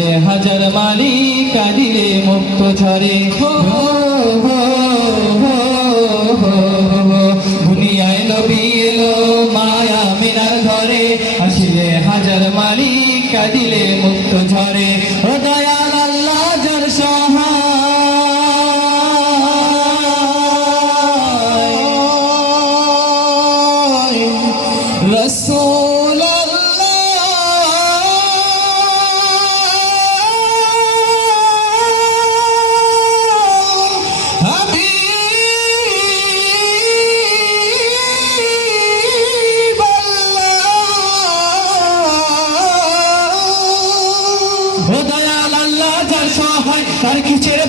আসিলে হাজার মালি কাঁদিলে মুক্ত ঝরে দুনিয়ায় নবী এলো মায়া মিনার ঘরে আসিলে হাজার মালি কাঁদিলে মুক্ত ঝরে ও দয়াল আল্লাহ যার সহায় রাসূল ও দয়াল আল্লাহ যার সহায় তার কিসের